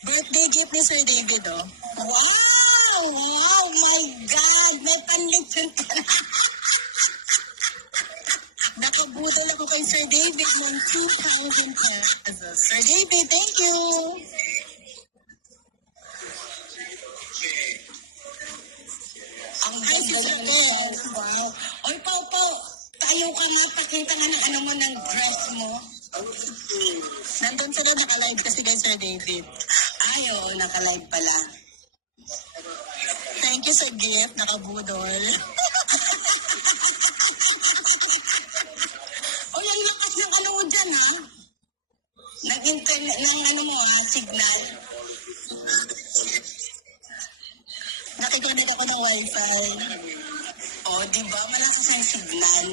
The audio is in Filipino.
Birthday gift ni Sir David, oh. Wow! Wow! My God! May panlitsyon ka na. Nakabudol ako kay Sir David ng 2,000 pesos. Sir David, thank you! Ang ganda ng dress. Wow. Oy, Pau, tayo ka nga, pakita nga ng ano mo ng dress mo. Nandun sila naka-live kasi kay Sir David. Ay, oo, naka-live pala. Thank you sa gift, nakabudol. Oy, ang lakas ng ano mo dyan, ha? Nag-internet ng ano mo, ha? Signal. Nakikonek ako ng wifi. O, di ba? Malakas yung signal.